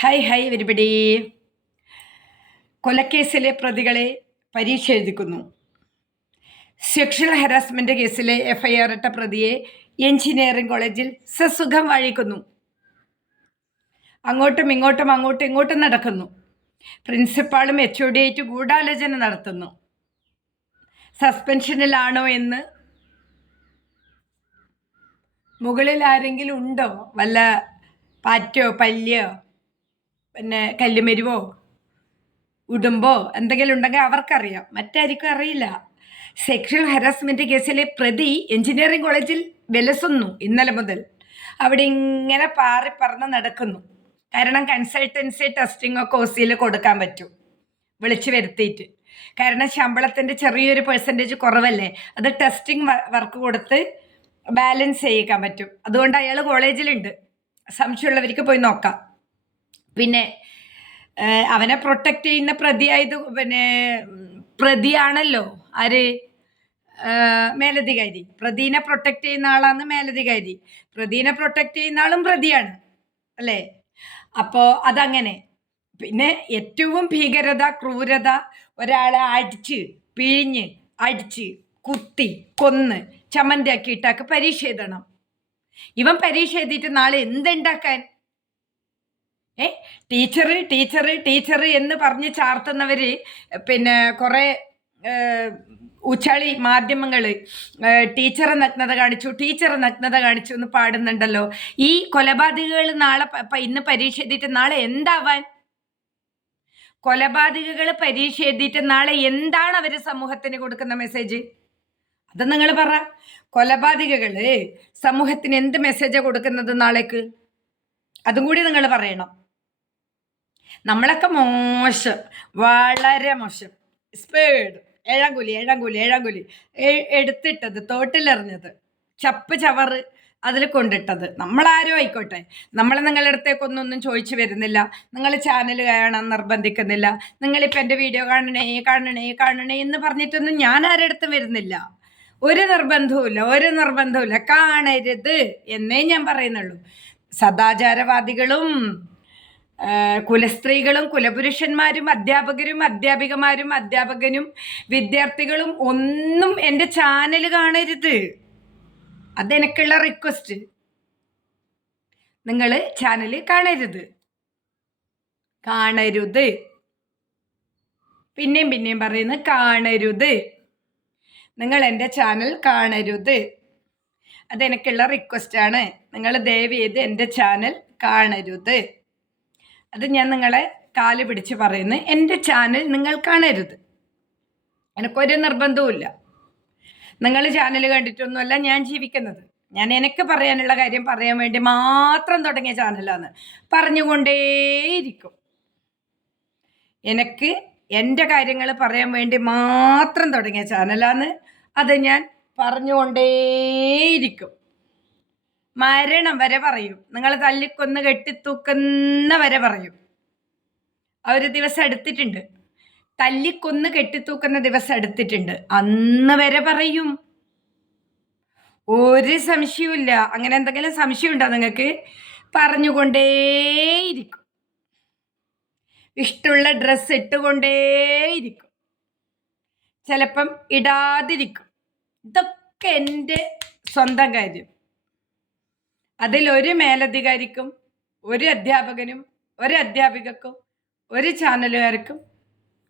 Hi hi everybody കൊലക്കേസിലെ പ്രതികളെ പരീക്ഷ എഴുതിക്കുന്നു. സെക്ഷൽ ഹരാസ്മെന്റ് കേസിലെ എഫ്ഐആർ ഇട്ട പ്രതിയെ എഞ്ചിനീയറിംഗ് കോളേജിൽ സസുഖം വാഴിക്കുന്നു അങ്ങോട്ടും ഇങ്ങോട്ടും അങ്ങോട്ടും ഇങ്ങോട്ടും നടക്കുന്നു. പ്രിൻസിപ്പാളും എച്ച് ഒ ഡി ആയിട്ട് ഗൂഢാലോചന നടത്തുന്നു. സസ്പെൻഷനിലാണോ എന്ന്? മുകളിൽ ആരെങ്കിലും ഉണ്ടോ? വല്ല പാറ്റോ പല്ലിയോ? പിന്നെ കല്ലുമരുവോ? ഉടുമ്പോ? എന്തെങ്കിലും ഉണ്ടെങ്കിൽ അവർക്കറിയാം. മറ്റാർക്കും അറിയില്ല. സെക്ഷൽ ഹരാസ്മെന്റ് കേസിലെ പ്രതി എഞ്ചിനീയറിംഗ് കോളേജിൽ വിലസുന്നു ഇന്നലെ മുതൽ. അവിടെ ഇങ്ങനെ പാറി പറന്ന് നടക്കുന്നു. കാരണം കൺസൾട്ടൻസി ടെസ്റ്റിംഗ് ഒക്കെ ഒസിയിൽ കൊടുക്കാൻ പറ്റും. വിളിച്ചു വരുത്തിയിട്ട്. കാരണം ശമ്പളത്തിന്റെ ചെറിയൊരു പെർസെന്റേജ് കുറവല്ലേ? അത് ടെസ്റ്റിംഗ് വർക്ക് കൊടുത്ത് ബാലൻസ് ചെയ്യിക്കാൻ പറ്റും. അതുകൊണ്ട് അയാൾ കോളേജിലുണ്ട്. സംശയമുള്ളവർക്ക് പോയി നോക്കാം. പിന്നെ അവനെ പ്രൊട്ടക്റ്റ് ചെയ്യുന്ന പ്രതിയായത് പിന്നെ പ്രതിയാണല്ലോ. ആര്? മേലധികാരി. പ്രതിനെ പ്രൊട്ടക്റ്റ് ചെയ്യുന്ന ആളാണ് മേലധികാരി. പ്രതിനെ പ്രൊട്ടക്റ്റ് ചെയ്യുന്ന ആളും പ്രതിയാണ്. അല്ലേ? അപ്പോൾ അതങ്ങനെ. പിന്നെ ഏറ്റവും ഭീകരത ക്രൂരത ഒരാളെ അടിച്ച് പിഴിഞ്ഞ് അടിച്ച് കുത്തി കൊന്ന് ചമ്മന്തിയാക്കി പരീക്ഷ എഴുതണം. ഇവൻ പരീക്ഷ എഴുതിയിട്ട് നാളെ എന്തുണ്ടാക്കാൻ? ഏ? ടീച്ചർ ടീച്ചർ ടീച്ചർ എന്ന് പറഞ്ഞ് ചാർത്തുന്നവർ പിന്നെ കുറേ ഉച്ചാളി മാധ്യമങ്ങൾ ടീച്ചറെ നഗ്നത കാണിച്ചു ടീച്ചറെ നഗ്നത കാണിച്ചു എന്ന് പാടുന്നുണ്ടല്ലോ. ഈ കൊലപാതകകൾ നാളെ ഇന്ന് പരീക്ഷ എഴുതിയിട്ട് നാളെ എന്താവാൻ? കൊലപാതകകൾ പരീക്ഷ എഴുതിയിട്ട് നാളെ എന്താണ് അവർ സമൂഹത്തിന് കൊടുക്കുന്ന മെസ്സേജ്? അത് നിങ്ങൾ പറ. കൊലപാതകകൾ സമൂഹത്തിന് എന്ത് മെസ്സേജാണ് കൊടുക്കുന്നത് നാളേക്ക്? അതും കൂടി നിങ്ങൾ പറയണം. നമ്മളൊക്കെ മോശം വളരെ മോശം. സ്പേഡ് ഏഴാം കൂലി ഏഴാം കൂലി ഏഴാം കൂലി എടുത്തിട്ടത് തോട്ടിലെറിഞ്ഞത്. ചപ്പ് ചവറ് അതിൽ കൊണ്ടിട്ടത്. നമ്മളാരും ആയിക്കോട്ടെ. നമ്മൾ നിങ്ങളുടെ അടുത്തേക്കൊന്നും ഒന്നും ചോദിച്ചു വരുന്നില്ല. നിങ്ങൾ ചാനൽ കാണാൻ നിർബന്ധിക്കുന്നില്ല. നിങ്ങളിപ്പോൾ എന്റെ വീഡിയോ കാണണേ കാണണേ കാണണേ എന്ന് പറഞ്ഞിട്ടൊന്നും ഞാൻ ആരുടെ അടുത്തും വരുന്നില്ല. ഒരു നിർബന്ധവുമില്ല ഒരു നിർബന്ധവുമില്ല. കാണരുത് എന്നേ ഞാൻ പറയുന്നുള്ളൂ. സദാചാരവാദികളും കുലസ്ത്രീകളും കുലപുരുഷന്മാരും അധ്യാപകരും അധ്യാപികമാരും അധ്യാപകനും വിദ്യാർത്ഥികളും ഒന്നും എന്റെ ചാനൽ കാണരുത്. അതെനിക്കുള്ള റിക്വസ്റ്റ് നിങ്ങൾ ചാനൽ കാണരുത്. കാണരുത്. പിന്നെയും പിന്നെയും പറയുന്നത് കാണരുത്. നിങ്ങൾ എന്റെ ചാനൽ കാണരുത്. അതെനിക്കുള്ള റിക്വസ്റ്റാണ് നിങ്ങൾ ദയവ് ചെയ്ത് എന്റെ ചാനൽ കാണരുത്. അത് ഞാൻ നിങ്ങളെ കാൽ പിടിച്ച് പറയുന്നു. എന്റെ ചാനൽ നിങ്ങൾ കാണരുത്. എനിക്കൊരു നിർബന്ധവുമില്ല. നിങ്ങൾ ചാനൽ കണ്ടിട്ടൊന്നുമല്ല ഞാൻ ജീവിക്കുന്നത്. ഞാൻ എനിക്ക് പറയാനുള്ള കാര്യം പറയാൻ വേണ്ടി മാത്രം തുടങ്ങിയ ചാനലാണ് പറഞ്ഞുകൊണ്ടേയിരിക്കും. എനിക്ക് എന്റെ കാര്യങ്ങൾ പറയാൻ വേണ്ടി മാത്രം തുടങ്ങിയ ചാനലാണ് അത് ഞാൻ പറഞ്ഞുകൊണ്ടേയിരിക്കും. മരണം വരെ പറയും. നിങ്ങൾ തല്ലിക്കൊന്ന് കെട്ടിത്തൂക്കുന്ന വരെ പറയും. ആ ഒരു ദിവസം എടുത്തിട്ടുണ്ട്. തല്ലിക്കൊന്ന് കെട്ടിത്തൂക്കുന്ന ദിവസം എടുത്തിട്ടുണ്ട്. അന്ന് വരെ പറയും. ഒരു സംശയവുമില്ല. അങ്ങനെ എന്തെങ്കിലും സംശയം ഉണ്ടോ നിങ്ങൾക്ക്? പറഞ്ഞുകൊണ്ടേയിരിക്കും. ഇഷ്ടമുള്ള ഡ്രസ്സ് ഇട്ടുകൊണ്ടേയിരിക്കും. ചിലപ്പം ഇടാതിരിക്കും. ഇതൊക്കെ എന്റെ സ്വന്തം കാര്യം. അതിലൊരു മേലധികാരിക്കും ഒരു അധ്യാപകനും ഒരു അധ്യാപികക്കും ഒരു ചാനലുകാർക്കും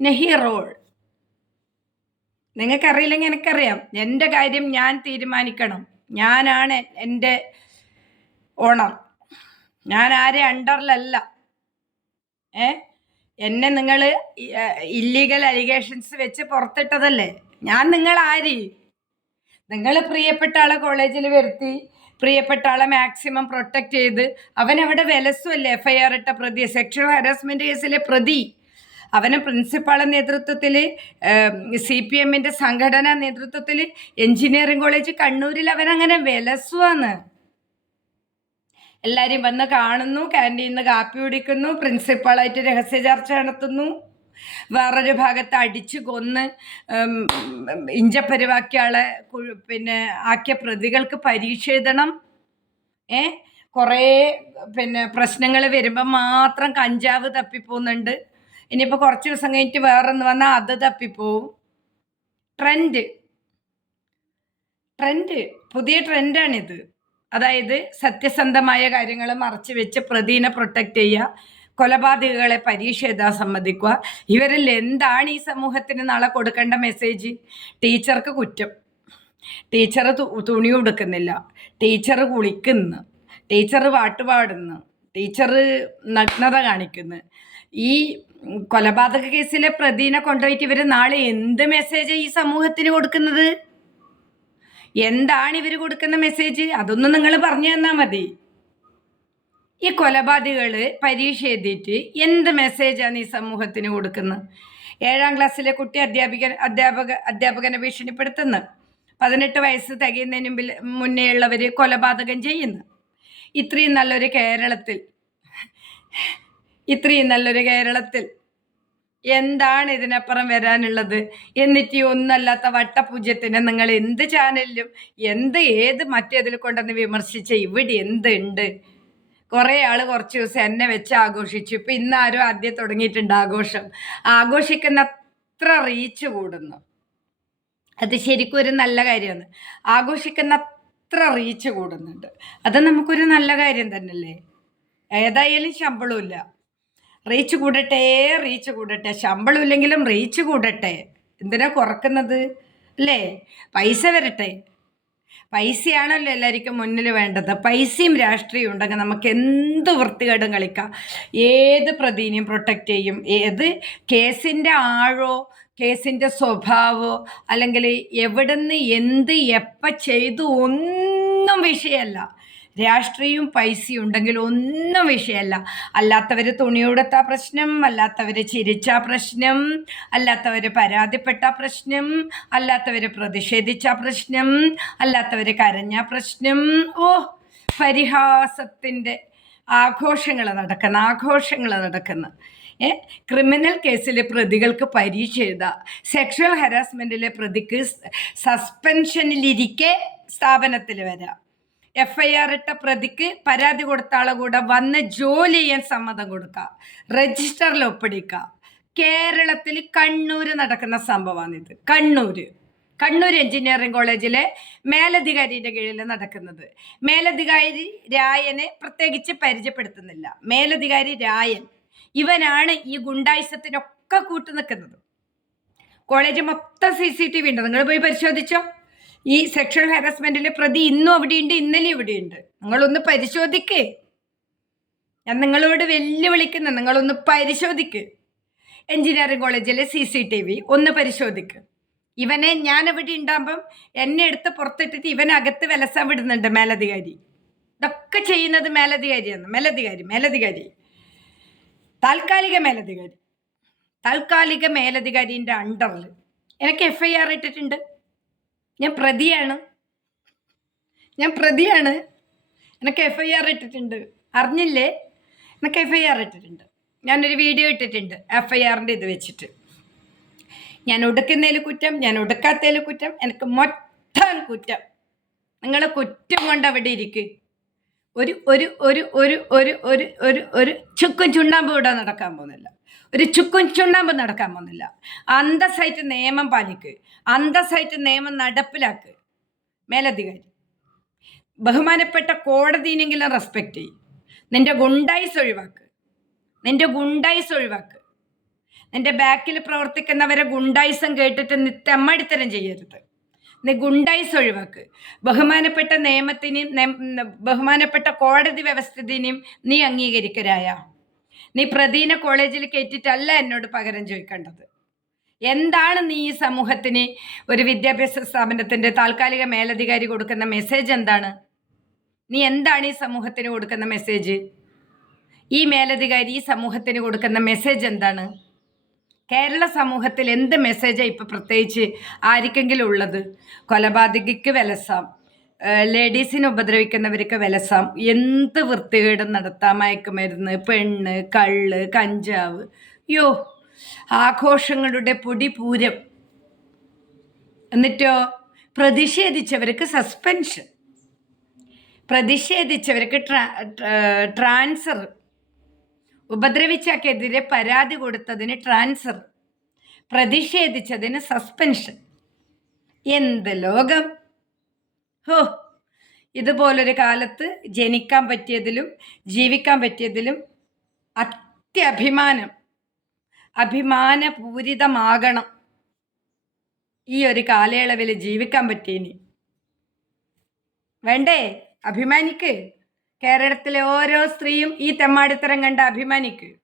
നെഹി റോൾ. നിങ്ങൾക്കറിയില്ലെങ്കിൽ എനിക്കറിയാം. എന്റെ കാര്യം ഞാൻ തീരുമാനിക്കണം. ഞാനാണ് എന്റെ ഓണർ ഞാൻ ആരെ അണ്ടറിലല്ല. ഏ? എന്നെ നിങ്ങൾ ഇല്ലീഗൽ അലിഗേഷൻസ് വെച്ച് പുറത്തിട്ടതല്ലേ? ഞാൻ നിങ്ങൾ ആര് നിങ്ങൾ പ്രിയപ്പെട്ട ആളെ കോളേജിൽ വരുത്തി. പ്രിയപ്പെട്ട ആളെ മാക്സിമം പ്രൊട്ടക്റ്റ് ചെയ്ത് അവൻ അവിടെ വിലസുമല്ലേ എഫ് ഐ ആർ ഇട്ട പ്രതി സെക്ഷൽ ഹരാസ്മെന്റ് കേസിലെ പ്രതി. അവന് പ്രിൻസിപ്പാളെ നേതൃത്വത്തിൽ സി പി എമ്മിന്റെ സംഘടനാ നേതൃത്വത്തിൽ എഞ്ചിനീയറിംഗ് കോളേജ് കണ്ണൂരിൽ അവൻ അങ്ങനെ വിലസുവാണ്. എല്ലാവരും വന്ന് കാണുന്നു ക്യാന്റീനിൽ നിന്ന് കാപ്പി കുടിക്കുന്നു പ്രിൻസിപ്പാളായിട്ട് രഹസ്യ ചർച്ച നടത്തുന്നു. വേറൊരു ഭാഗത്ത് അടിച്ചു കൊന്ന് ഇഞ്ചപ്പരിവാക്കിയാളെ പിന്നെ ആക്കിയ പ്രതികൾക്ക് പരീക്ഷ എഴുതണം. ഏ? കുറേ പിന്നെ പ്രശ്നങ്ങൾ വരുമ്പോൾ മാത്രം കഞ്ചാവ് തപ്പിപ്പോകുന്നുണ്ട് ഇനിയിപ്പോൾ കുറച്ച് ദിവസം കഴിഞ്ഞിട്ട് വേറൊന്ന് വന്നാൽ അത് തപ്പിപ്പോവും. ട്രെൻഡ്. ട്രെൻഡ്. പുതിയ ട്രെൻഡാണിത്. അതായത് സത്യസന്ധമായ കാര്യങ്ങൾ മറച്ചു വെച്ച് പ്രതിനെ പ്രൊട്ടക്റ്റ് ചെയ്യുക. കൊലപാതകങ്ങളെ പരീക്ഷ എഴുതാൻ സമ്മതിക്കുക. ഇവരിൽ എന്താണ് ഈ സമൂഹത്തിന് നാളെ കൊടുക്കേണ്ട മെസ്സേജ് ടീച്ചർക്ക് കുറ്റം. ടീച്ചർ തുണി കൊടുക്കുന്നില്ല ടീച്ചർ കുളിക്കുന്നു. ടീച്ചർ പാട്ട് പാടുന്നു ടീച്ചർ നഗ്നത കാണിക്കുന്നു. ഈ കൊലപാതക കേസിലെ പ്രതിനെ കൊണ്ടുപോയിട്ട് ഇവർ നാളെ എന്ത് മെസ്സേജ് ഈ സമൂഹത്തിന് കൊടുക്കുന്നത്? എന്താണ് ഇവർ കൊടുക്കുന്ന മെസ്സേജ് അതൊന്നും നിങ്ങൾ പറഞ്ഞു തന്നാൽ മതി. ഈ കൊലപാതകൾ പരീക്ഷ എഴുതിയിട്ട് എന്ത് മെസ്സേജാണ് ഈ സമൂഹത്തിന് കൊടുക്കുന്നത്? ഏഴാം ക്ലാസ്സിലെ കുട്ടി അധ്യാപിക അധ്യാപക അധ്യാപകനെ ഭീഷണിപ്പെടുത്തുന്നു. പതിനെട്ട് വയസ്സ് തികയുന്നതിന് മുമ്പിൽ മുന്നേ ഉള്ളവർ കൊലപാതകം ചെയ്യുന്നു. ഇത്രയും നല്ലൊരു കേരളത്തിൽ ഇത്രയും നല്ലൊരു കേരളത്തിൽ എന്താണ് ഇതിനപ്പുറം വരാനുള്ളത്? എന്നിട്ട് ഈ ഒന്നല്ലാത്ത വട്ടപൂജ്യത്തിന് നിങ്ങൾ എന്ത് ചാനലിലും എന്ത് ഏത് മറ്റേതിൽ കൊണ്ടെന്ന് വിമർശിച്ച ഇവിടെ എന്തുണ്ട്? കുറേ ആൾ കുറച്ച് ദിവസം എന്നെ വെച്ച് ആഘോഷിച്ചു. ഇപ്പം ഇന്നാരും ആദ്യം തുടങ്ങിയിട്ടുണ്ട് ആഘോഷം. ആഘോഷിക്കുന്ന അത്ര റീച്ച് കൂടുന്നു. അത് ശരിക്കും ഒരു നല്ല കാര്യമാണ്. ആഘോഷിക്കുന്ന അത്ര റീച്ച് കൂടുന്നുണ്ട്. അത് നമുക്കൊരു നല്ല കാര്യം തന്നെയല്ലേ? ഏതായാലും ശമ്പളമില്ല റീച്ച് കൂടട്ടെ റീച്ച് കൂടട്ടെ. ശമ്പളം ഇല്ലെങ്കിലും റീച്ച് കൂടട്ടെ. എന്തിനാ കുറക്കുന്നത്? അല്ലേ? പൈസ വരട്ടെ. പൈസയാണല്ലോ എല്ലാവർക്കും മുന്നിൽ വേണ്ടത്. പൈസയും രാഷ്ട്രീയവും ഉണ്ടെങ്കിൽ നമുക്ക് എന്ത് വൃത്തികേടും കളിക്കാം. ഏത് പ്രതിനെയും പ്രൊട്ടക്റ്റ് ചെയ്യും. ഏത് കേസിന്റെ ആഴോ കേസിന്റെ സ്വഭാവമോ അല്ലെങ്കിൽ എവിടെ നിന്ന് എന്ത് എപ്പോൾ ചെയ്തു ഒന്നും വിഷയമല്ല രാഷ്ട്രീയവും പൈസയും ഉണ്ടെങ്കിൽ ഒന്നും വിഷയമല്ല അല്ലാത്തവർ തുണിയുടുത്ത പ്രശ്നം അല്ലാത്തവർ ചിരിച്ച പ്രശ്നം അല്ലാത്തവർ പരാതിപ്പെട്ട പ്രശ്നം അല്ലാത്തവർ പ്രതിഷേധിച്ച പ്രശ്നം അല്ലാത്തവർ കരഞ്ഞ പ്രശ്നം. ഓ പരിഹാസത്തിന്റെ ആഘോഷങ്ങൾ നടക്കുന്ന ആഘോഷങ്ങൾ നടക്കുന്ന. ക്രിമിനൽ കേസിലെ പ്രതികൾക്ക് പരീക്ഷ എഴുതാം. സെക്ഷൽ ഹരാസ്മെന്റിലെ പ്രതിക്ക് സസ്പെൻഷനിലിരിക്കെ സ്ഥാപനത്തിൽ വരാം. എഫ് ഐ ആർ ഇട്ട പ്രതിക്ക് പരാതി കൊടുത്ത ആളെ കൂടെ വന്ന് ജോലി ചെയ്യാൻ സമ്മതം കൊടുക്കുക രജിസ്റ്ററിൽ ഒപ്പിടിക്കുക കേരളത്തിൽ കണ്ണൂർ നടക്കുന്ന സംഭവമാണിത് കണ്ണൂര്. കണ്ണൂർ എഞ്ചിനീയറിംഗ് കോളേജിലെ മേലധികാരിയുടെ കീഴിൽ നടക്കുന്നത്. മേലധികാരി രായനെ പ്രത്യേകിച്ച് പരിചയപ്പെടുത്തുന്നില്ല. മേലധികാരി രായൻ. ഇവനാണ് ഈ ഗുണ്ടായുസത്തിനൊക്കെ കൂട്ടു നിൽക്കുന്നത്. കോളേജ് മൊത്തം സി സി ടി വി ഉണ്ട്. നിങ്ങൾ പോയി പരിശോധിച്ചോ? ഈ സെക്ഷൽ ഹാരസ്മെന്റിലെ പ്രതി ഇന്നും അവിടെയുണ്ട് ഇന്നലെ ഇവിടെയുണ്ട്. നിങ്ങളൊന്ന് പരിശോധിക്ക്. ഞാൻ നിങ്ങളോട് വെല്ലുവിളിക്കുന്ന. നിങ്ങളൊന്ന് പരിശോധിക്ക്. എഞ്ചിനീയറിംഗ് കോളേജിലെ സി സി ടി വി ഒന്ന് പരിശോധിക്ക്. ഇവനെ ഞാൻ അവിടെ ഉണ്ടാകുമ്പം എന്നെ എടുത്ത് പുറത്തിട്ടിട്ട് ഇവനകത്ത് വിലസാൻ വിടുന്നുണ്ട് മേലധികാരി. ഇതൊക്കെ ചെയ്യുന്നത് മേലധികാരിയാണ്. മേലധികാരി മേലധികാരി. താൽക്കാലിക മേലധികാരി. താൽക്കാലിക മേലധികാരിന്റെ അണ്ടറിൽ എനിക്ക് എഫ് ഐ ആർ ഇട്ടിട്ടുണ്ട്. ഞാൻ പ്രതിയാണ്. ഞാൻ പ്രതിയാണ്. എനിക്ക് എഫ് ഐ ആർ ഇട്ടിട്ടുണ്ട്. അറിഞ്ഞില്ലേ? എനിക്ക് എഫ് ഐ ആർ ഇട്ടിട്ടുണ്ട്. ഞാനൊരു വീഡിയോ ഇട്ടിട്ടുണ്ട് എഫ് ഐ ആറിന്റെ ഇത് വെച്ചിട്ട്. ഞാൻ ഒടുക്കുന്നതിൽ കുറ്റം ഞാൻ ഒടുക്കാത്തതിൽ കുറ്റം എനിക്ക് മൊത്തം കുറ്റം. നിങ്ങൾ കുറ്റം കൊണ്ട് അവിടെ ഇരിക്കും. ഒരു ഒരു ഒരു ഒരു ഒരു ഒരു ഒരു ഒരു ചുക്കും ചുണ്ണാമ്പ് ഇവിടെ നടക്കാൻ പോകുന്നില്ല. ഒരു ചുക്കും ചുണ്ണാമ്പ് നടക്കാൻ പോകുന്നില്ല. അന്തസ്സായിട്ട് നിയമം പാലിക്ക്. അന്തസ്സായിട്ട് നിയമം നടപ്പിലാക്ക്. മേലധികാരി. ബഹുമാനപ്പെട്ട കോടതിനെങ്കിലും റെസ്പെക്റ്റ് ചെയ്യും. നിന്റെ ഗുണ്ടായിസ് ഒഴിവാക്ക്. നിന്റെ ഗുണ്ടായിസ് ഒഴിവാക്ക്. നിന്റെ ബാക്കിൽ പ്രവർത്തിക്കുന്നവരെ ഗുണ്ടായിസം കേട്ടിട്ട് നീ ചെയ്യരുത്. നീ ഗുണ്ടായിസ് ഒഴിവാക്ക്. ബഹുമാനപ്പെട്ട നിയമത്തിനെയും ബഹുമാനപ്പെട്ട കോടതി വ്യവസ്ഥിതിനെയും നീ അംഗീകരിക്കരായ നീ പ്രതീന കോളേജിൽ കയറ്റിട്ടല്ല എന്നോട് പകരം ചോദിക്കേണ്ടത്. എന്താണ് നീ ഈ സമൂഹത്തിന് ഒരു വിദ്യാഭ്യാസ സ്ഥാപനത്തിന്റെ താൽക്കാലിക മേലധികാരി കൊടുക്കുന്ന മെസ്സേജ് എന്താണ്? നീ എന്താണ് ഈ സമൂഹത്തിന് കൊടുക്കുന്ന മെസ്സേജ് ഈ മേലധികാരി ഈ സമൂഹത്തിന് കൊടുക്കുന്ന മെസ്സേജ് എന്താണ്? കേരള സമൂഹത്തിൽ എന്ത് മെസ്സേജാണ് ഇപ്പോൾ പ്രത്യേകിച്ച് ആർക്കെങ്കിലും ഉള്ളത്? കൊലപാതകയ്ക്ക് വിലസാം. ലേഡീസിനെ ഉപദ്രവിക്കുന്നവർക്ക് വിലസാം. എന്ത് വൃത്തികേടും നടത്താം മയക്കുമരുന്ന് പെണ്ണ് കള്ള് കഞ്ചാവ്. യോ ആഘോഷങ്ങളുടെ പൊടി പൂരം. എന്നിട്ടോ പ്രതിഷേധിച്ചവർക്ക് സസ്പെൻഷൻ. പ്രതിഷേധിച്ചവർക്ക് ട്രാ ട്രാ- ട്രാൻസ്ഫർ. ഉപദ്രവിച്ചക്കെതിരെ പരാതി കൊടുത്തതിന് ട്രാൻസ്ഫർ. പ്രതിഷേധിച്ചതിന് സസ്പെൻഷൻ. എന്ത് ലോകം? ഹോ ഇതുപോലൊരു കാലത്ത് ജനിക്കാൻ പറ്റിയതിലും ജീവിക്കാൻ പറ്റിയതിലും അത്യഭിമാനം അഭിമാനപൂരിതമാകണം ഈ ഒരു കാലയളവിൽ ജീവിക്കാൻ പറ്റിയനി വേണ്ടേ? അഭിമാനിക്ക്. കേരളത്തിലെ ഓരോ സ്ത്രീയും ഈ തെമ്മാടിത്തരം കണ്ട് അഭിമാനിക്ക്.